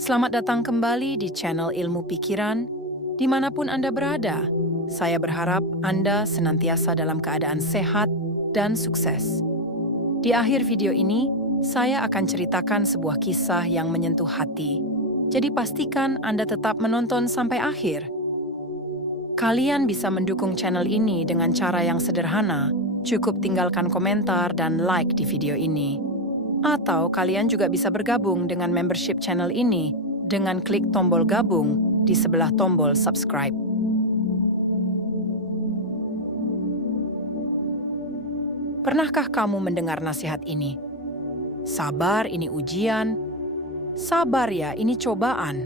Selamat datang kembali di channel Ilmu Pikiran, dimanapun Anda berada. Saya berharap Anda senantiasa dalam keadaan sehat dan sukses. Di akhir video ini, saya akan ceritakan sebuah kisah yang menyentuh hati. Jadi pastikan Anda tetap menonton sampai akhir. Kalian bisa mendukung channel ini dengan cara yang sederhana, cukup tinggalkan komentar dan like di video ini. Atau kalian juga bisa bergabung dengan membership channel ini dengan klik tombol gabung di sebelah tombol subscribe. Pernahkah kamu mendengar nasihat ini? Sabar, ini ujian. Sabar ya, ini cobaan.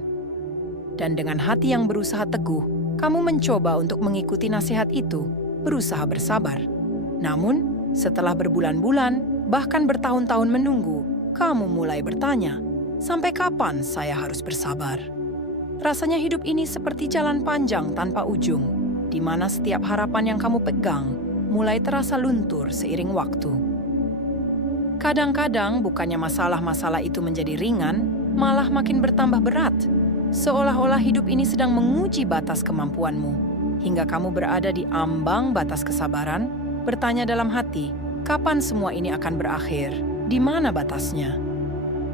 Dan dengan hati yang berusaha teguh, kamu mencoba untuk mengikuti nasihat itu, berusaha bersabar. Namun, setelah berbulan-bulan, bahkan bertahun-tahun menunggu, kamu mulai bertanya, sampai kapan saya harus bersabar? Rasanya hidup ini seperti jalan panjang tanpa ujung, di mana setiap harapan yang kamu pegang mulai terasa luntur seiring waktu. Kadang-kadang bukannya masalah-masalah itu menjadi ringan, malah makin bertambah berat. Seolah-olah hidup ini sedang menguji batas kemampuanmu, hingga kamu berada di ambang batas kesabaran, bertanya dalam hati, kapan semua ini akan berakhir? Di mana batasnya?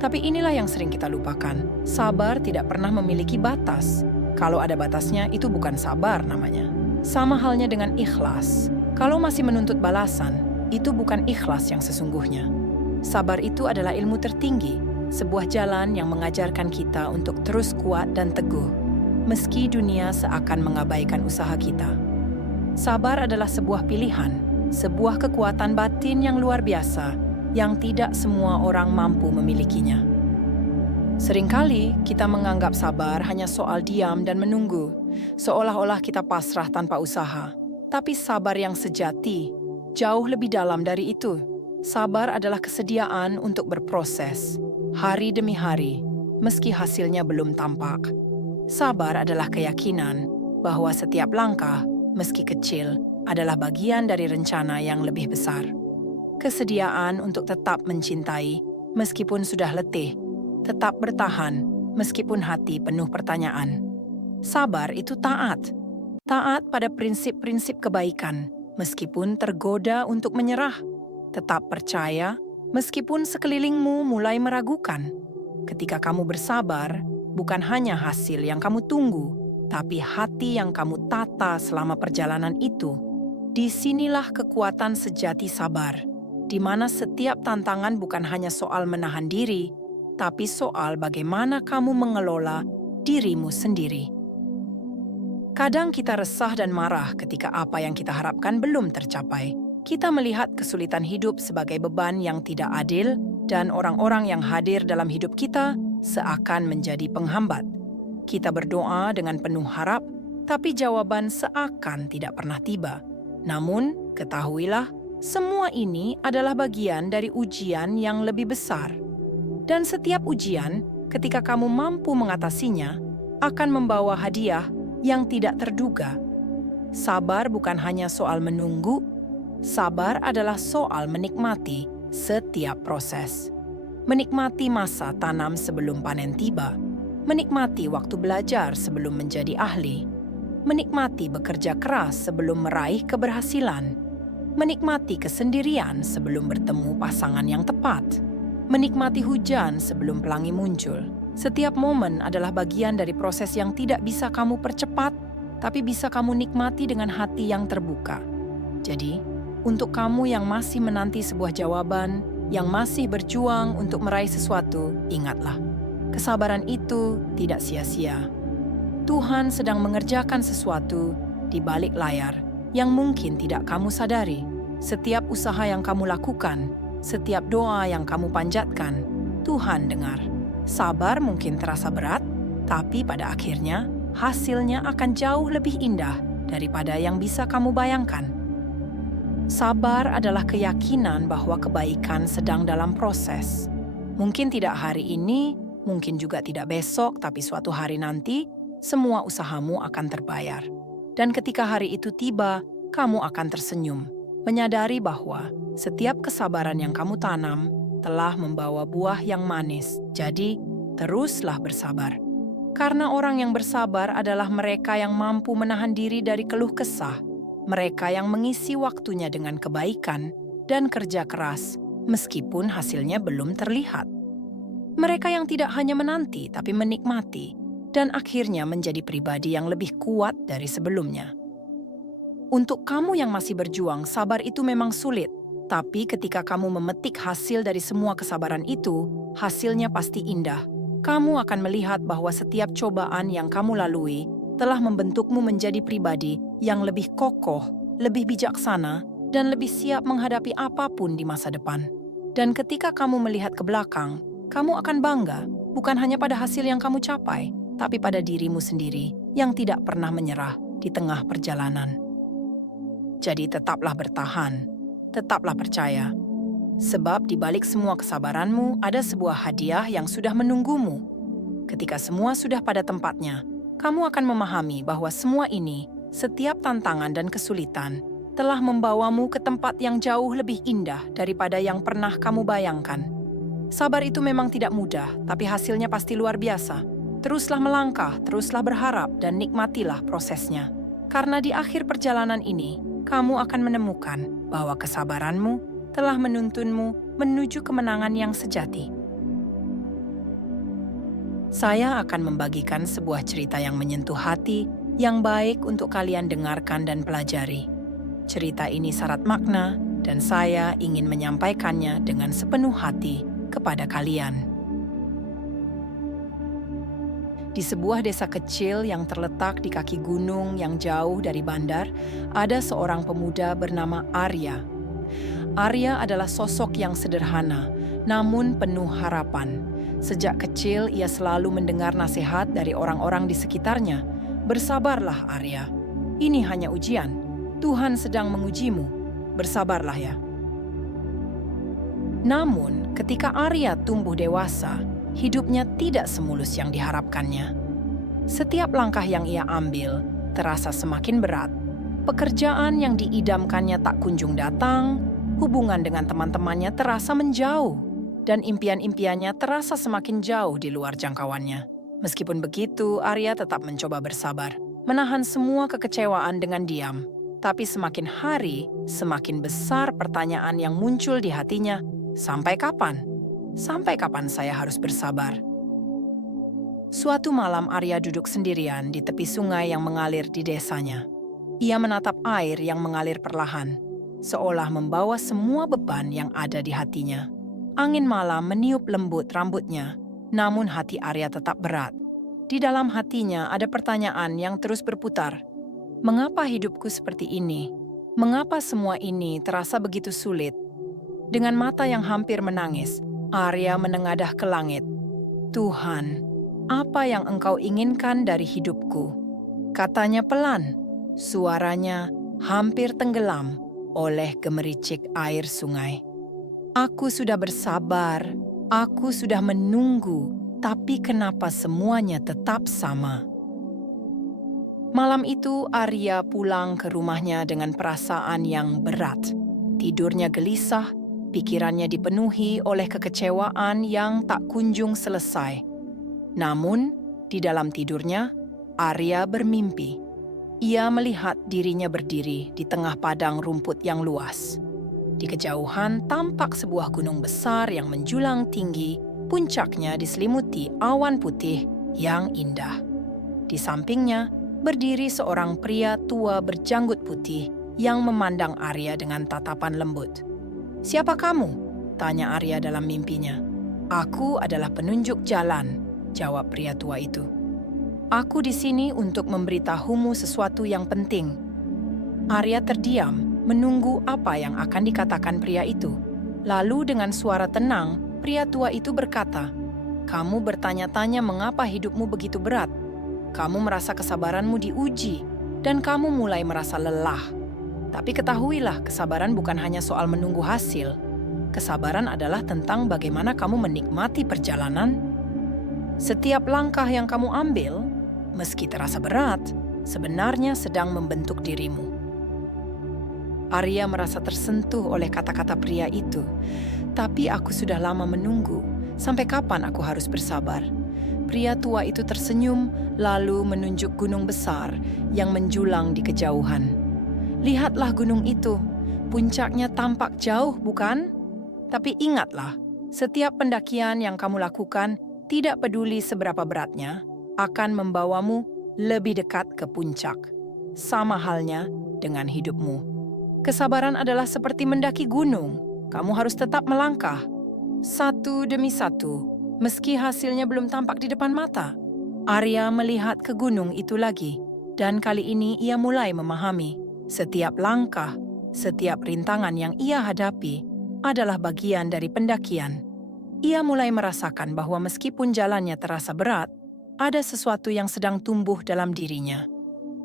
Tapi inilah yang sering kita lupakan. Sabar tidak pernah memiliki batas. Kalau ada batasnya, itu bukan sabar namanya. Sama halnya dengan ikhlas. Kalau masih menuntut balasan, itu bukan ikhlas yang sesungguhnya. Sabar itu adalah ilmu tertinggi, sebuah jalan yang mengajarkan kita untuk terus kuat dan teguh, meski dunia seakan mengabaikan usaha kita. Sabar adalah sebuah pilihan, sebuah kekuatan batin yang luar biasa, yang tidak semua orang mampu memilikinya. Seringkali kita menganggap sabar hanya soal diam dan menunggu, seolah-olah kita pasrah tanpa usaha. Tapi sabar yang sejati, jauh lebih dalam dari itu. Sabar adalah kesediaan untuk berproses, hari demi hari, meski hasilnya belum tampak. Sabar adalah keyakinan bahwa setiap langkah, meski kecil, adalah bagian dari rencana yang lebih besar. Kesediaan untuk tetap mencintai, meskipun sudah letih, tetap bertahan, meskipun hati penuh pertanyaan. Sabar itu taat. Taat pada prinsip-prinsip kebaikan, meskipun tergoda untuk menyerah. Tetap percaya, meskipun sekelilingmu mulai meragukan. Ketika kamu bersabar, bukan hanya hasil yang kamu tunggu, tapi hati yang kamu tata selama perjalanan itu. Disinilah kekuatan sejati sabar, di mana setiap tantangan bukan hanya soal menahan diri, tapi soal bagaimana kamu mengelola dirimu sendiri. Kadang kita resah dan marah ketika apa yang kita harapkan belum tercapai. Kita melihat kesulitan hidup sebagai beban yang tidak adil, dan orang-orang yang hadir dalam hidup kita seakan menjadi penghambat. Kita berdoa dengan penuh harap, tapi jawaban seakan tidak pernah tiba. Namun, ketahuilah, semua ini adalah bagian dari ujian yang lebih besar. Dan setiap ujian, ketika kamu mampu mengatasinya, akan membawa hadiah yang tidak terduga. Sabar bukan hanya soal menunggu, sabar adalah soal menikmati setiap proses. Menikmati masa tanam sebelum panen tiba, menikmati waktu belajar sebelum menjadi ahli, menikmati bekerja keras sebelum meraih keberhasilan, menikmati kesendirian sebelum bertemu pasangan yang tepat, menikmati hujan sebelum pelangi muncul. Setiap momen adalah bagian dari proses yang tidak bisa kamu percepat, tapi bisa kamu nikmati dengan hati yang terbuka. Jadi, untuk kamu yang masih menanti sebuah jawaban, yang masih berjuang untuk meraih sesuatu, ingatlah, kesabaran itu tidak sia-sia. Tuhan sedang mengerjakan sesuatu di balik layar yang mungkin tidak kamu sadari. Setiap usaha yang kamu lakukan, setiap doa yang kamu panjatkan, Tuhan dengar. Sabar mungkin terasa berat, tapi pada akhirnya hasilnya akan jauh lebih indah daripada yang bisa kamu bayangkan. Sabar adalah keyakinan bahwa kebaikan sedang dalam proses. Mungkin tidak hari ini, mungkin juga tidak besok, tapi suatu hari nanti, semua usahamu akan terbayar. Dan ketika hari itu tiba, kamu akan tersenyum, menyadari bahwa setiap kesabaran yang kamu tanam telah membawa buah yang manis. Jadi, teruslah bersabar. Karena orang yang bersabar adalah mereka yang mampu menahan diri dari keluh kesah, mereka yang mengisi waktunya dengan kebaikan dan kerja keras, meskipun hasilnya belum terlihat. Mereka yang tidak hanya menanti, tapi menikmati, dan akhirnya menjadi pribadi yang lebih kuat dari sebelumnya. Untuk kamu yang masih berjuang, sabar itu memang sulit, tapi ketika kamu memetik hasil dari semua kesabaran itu, hasilnya pasti indah. Kamu akan melihat bahwa setiap cobaan yang kamu lalui telah membentukmu menjadi pribadi yang lebih kokoh, lebih bijaksana, dan lebih siap menghadapi apapun di masa depan. Dan ketika kamu melihat ke belakang, kamu akan bangga bukan hanya pada hasil yang kamu capai, tapi pada dirimu sendiri yang tidak pernah menyerah di tengah perjalanan. Jadi tetaplah bertahan, tetaplah percaya. Sebab di balik semua kesabaranmu ada sebuah hadiah yang sudah menunggumu. Ketika semua sudah pada tempatnya, kamu akan memahami bahwa semua ini, setiap tantangan dan kesulitan, telah membawamu ke tempat yang jauh lebih indah daripada yang pernah kamu bayangkan. Sabar itu memang tidak mudah, tapi hasilnya pasti luar biasa. Teruslah melangkah, teruslah berharap, dan nikmatilah prosesnya. Karena di akhir perjalanan ini, kamu akan menemukan bahwa kesabaranmu telah menuntunmu menuju kemenangan yang sejati. Saya akan membagikan sebuah cerita yang menyentuh hati, yang baik untuk kalian dengarkan dan pelajari. Cerita ini syarat makna, dan saya ingin menyampaikannya dengan sepenuh hati kepada kalian. Di sebuah desa kecil yang terletak di kaki gunung yang jauh dari bandar, ada seorang pemuda bernama Arya. Arya adalah sosok yang sederhana, namun penuh harapan. Sejak kecil, ia selalu mendengar nasihat dari orang-orang di sekitarnya. Bersabarlah, Arya. Ini hanya ujian. Tuhan sedang mengujimu. Bersabarlah ya. Namun, ketika Arya tumbuh dewasa, hidupnya tidak semulus yang diharapkannya. Setiap langkah yang ia ambil terasa semakin berat. Pekerjaan yang diidamkannya tak kunjung datang, hubungan dengan teman-temannya terasa menjauh, dan impian-impiannya terasa semakin jauh di luar jangkauannya. Meskipun begitu, Arya tetap mencoba bersabar, menahan semua kekecewaan dengan diam. Tapi semakin hari, semakin besar pertanyaan yang muncul di hatinya. Sampai kapan? Sampai kapan saya harus bersabar? Suatu malam Arya duduk sendirian di tepi sungai yang mengalir di desanya. Ia menatap air yang mengalir perlahan, seolah membawa semua beban yang ada di hatinya. Angin malam meniup lembut rambutnya, namun hati Arya tetap berat. Di dalam hatinya ada pertanyaan yang terus berputar. Mengapa hidupku seperti ini? Mengapa semua ini terasa begitu sulit? Dengan mata yang hampir menangis, Arya menengadah ke langit. Tuhan, apa yang Engkau inginkan dari hidupku? Katanya pelan, suaranya hampir tenggelam oleh gemericik air sungai. Aku sudah bersabar, aku sudah menunggu, tapi kenapa semuanya tetap sama? Malam itu Arya pulang ke rumahnya dengan perasaan yang berat. Tidurnya gelisah, pikirannya dipenuhi oleh kekecewaan yang tak kunjung selesai. Namun, di dalam tidurnya, Arya bermimpi. Ia melihat dirinya berdiri di tengah padang rumput yang luas. Di kejauhan tampak sebuah gunung besar yang menjulang tinggi, puncaknya diselimuti awan putih yang indah. Di sampingnya, berdiri seorang pria tua berjanggut putih yang memandang Arya dengan tatapan lembut. "Siapa kamu?" tanya Arya dalam mimpinya. "Aku adalah penunjuk jalan," jawab pria tua itu. "Aku di sini untuk memberitahumu sesuatu yang penting." Arya terdiam, menunggu apa yang akan dikatakan pria itu. Lalu dengan suara tenang, pria tua itu berkata, "Kamu bertanya-tanya mengapa hidupmu begitu berat. Kamu merasa kesabaranmu diuji, dan kamu mulai merasa lelah. Tapi ketahuilah, kesabaran bukan hanya soal menunggu hasil. Kesabaran adalah tentang bagaimana kamu menikmati perjalanan. Setiap langkah yang kamu ambil, meski terasa berat, sebenarnya sedang membentuk dirimu." Arya merasa tersentuh oleh kata-kata pria itu. "Tapi aku sudah lama menunggu. Sampai kapan aku harus bersabar? Pria tua itu tersenyum, lalu menunjuk gunung besar yang menjulang di kejauhan. Lihatlah gunung itu, puncaknya tampak jauh, bukan? Tapi ingatlah, setiap pendakian yang kamu lakukan, tidak peduli seberapa beratnya, akan membawamu lebih dekat ke puncak. Sama halnya dengan hidupmu. Kesabaran adalah seperti mendaki gunung. Kamu harus tetap melangkah, satu demi satu, meski hasilnya belum tampak di depan mata. Arya melihat ke gunung itu lagi, dan kali ini ia mulai memahami. Setiap langkah, setiap rintangan yang ia hadapi adalah bagian dari pendakian. Ia mulai merasakan bahwa meskipun jalannya terasa berat, ada sesuatu yang sedang tumbuh dalam dirinya.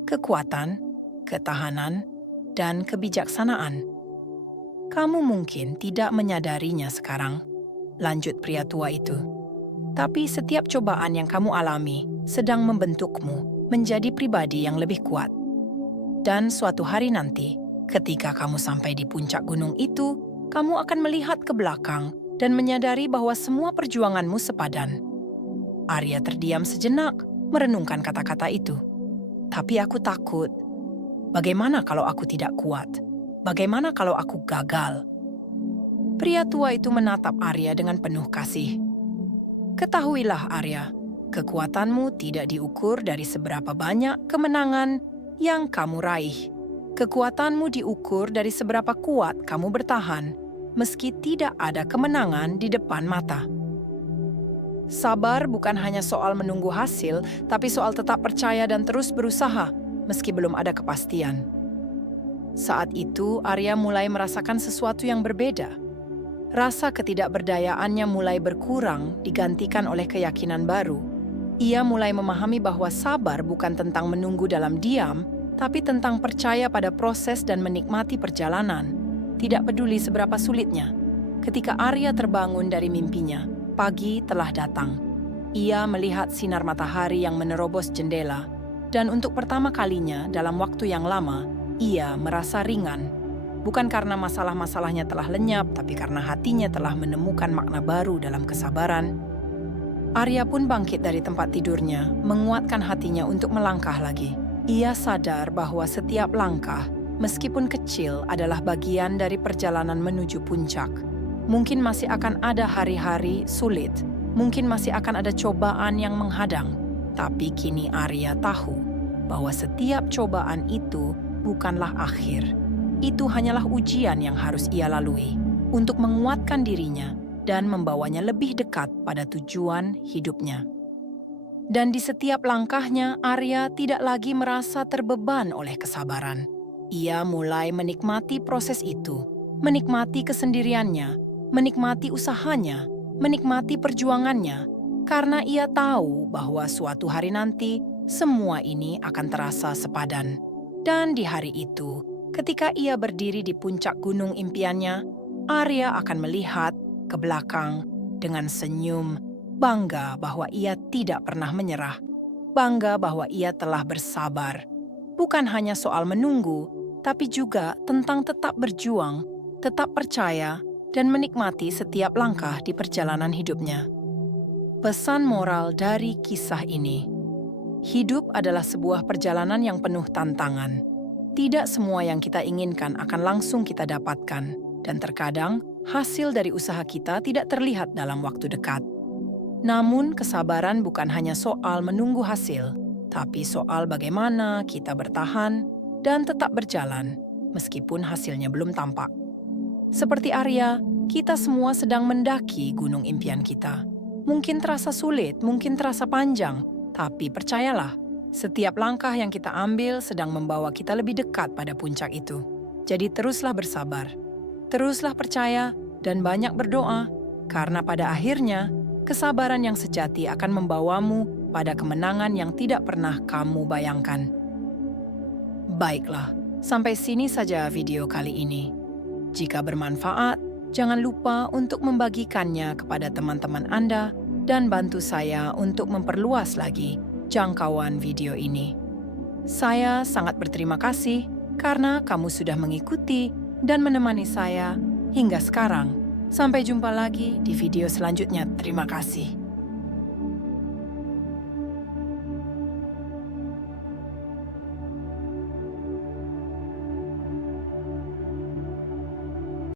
Kekuatan, ketahanan, dan kebijaksanaan. Kamu mungkin tidak menyadarinya sekarang, lanjut pria tua itu. Tapi setiap cobaan yang kamu alami sedang membentukmu menjadi pribadi yang lebih kuat. Dan suatu hari nanti, ketika kamu sampai di puncak gunung itu, kamu akan melihat ke belakang dan menyadari bahwa semua perjuanganmu sepadan. Arya terdiam sejenak, merenungkan kata-kata itu. Tapi aku takut. Bagaimana kalau aku tidak kuat? Bagaimana kalau aku gagal? Pria tua itu menatap Arya dengan penuh kasih. Ketahuilah Arya, kekuatanmu tidak diukur dari seberapa banyak kemenangan yang kamu raih. Kekuatanmu diukur dari seberapa kuat kamu bertahan, meski tidak ada kemenangan di depan mata. Sabar bukan hanya soal menunggu hasil, tapi soal tetap percaya dan terus berusaha, meski belum ada kepastian. Saat itu, Arya mulai merasakan sesuatu yang berbeda. Rasa ketidakberdayaannya mulai berkurang, digantikan oleh keyakinan baru. Ia mulai memahami bahwa sabar bukan tentang menunggu dalam diam, tapi tentang percaya pada proses dan menikmati perjalanan. Tidak peduli seberapa sulitnya. Ketika Arya terbangun dari mimpinya, pagi telah datang. Ia melihat sinar matahari yang menerobos jendela, dan untuk pertama kalinya dalam waktu yang lama, ia merasa ringan. Bukan karena masalah-masalahnya telah lenyap, tapi karena hatinya telah menemukan makna baru dalam kesabaran. Arya pun bangkit dari tempat tidurnya, menguatkan hatinya untuk melangkah lagi. Ia sadar bahwa setiap langkah, meskipun kecil, adalah bagian dari perjalanan menuju puncak. Mungkin masih akan ada hari-hari sulit, mungkin masih akan ada cobaan yang menghadang. Tapi kini Arya tahu bahwa setiap cobaan itu bukanlah akhir. Itu hanyalah ujian yang harus ia lalui untuk menguatkan dirinya dan membawanya lebih dekat pada tujuan hidupnya. Dan di setiap langkahnya, Arya tidak lagi merasa terbeban oleh kesabaran. Ia mulai menikmati proses itu, menikmati kesendiriannya, menikmati usahanya, menikmati perjuangannya, karena ia tahu bahwa suatu hari nanti semua ini akan terasa sepadan. Dan di hari itu, ketika ia berdiri di puncak gunung impiannya, Arya akan melihat ke belakang dengan senyum, bangga bahwa ia tidak pernah menyerah, bangga bahwa ia telah bersabar. Bukan hanya soal menunggu, tapi juga tentang tetap berjuang, tetap percaya, dan menikmati setiap langkah di perjalanan hidupnya. Pesan moral dari kisah ini: hidup adalah sebuah perjalanan yang penuh tantangan. Tidak semua yang kita inginkan akan langsung kita dapatkan, dan terkadang hasil dari usaha kita tidak terlihat dalam waktu dekat. Namun, kesabaran bukan hanya soal menunggu hasil, tapi soal bagaimana kita bertahan dan tetap berjalan, meskipun hasilnya belum tampak. Seperti Arya, kita semua sedang mendaki gunung impian kita. Mungkin terasa sulit, mungkin terasa panjang, tapi percayalah, setiap langkah yang kita ambil sedang membawa kita lebih dekat pada puncak itu. Jadi teruslah bersabar, teruslah percaya, dan banyak berdoa, karena pada akhirnya, kesabaran yang sejati akan membawamu pada kemenangan yang tidak pernah kamu bayangkan. Baiklah, sampai sini saja video kali ini. Jika bermanfaat, jangan lupa untuk membagikannya kepada teman-teman Anda dan bantu saya untuk memperluas lagi jangkauan video ini. Saya sangat berterima kasih karena kamu sudah mengikuti dan menemani saya hingga sekarang. Sampai jumpa lagi di video selanjutnya. Terima kasih.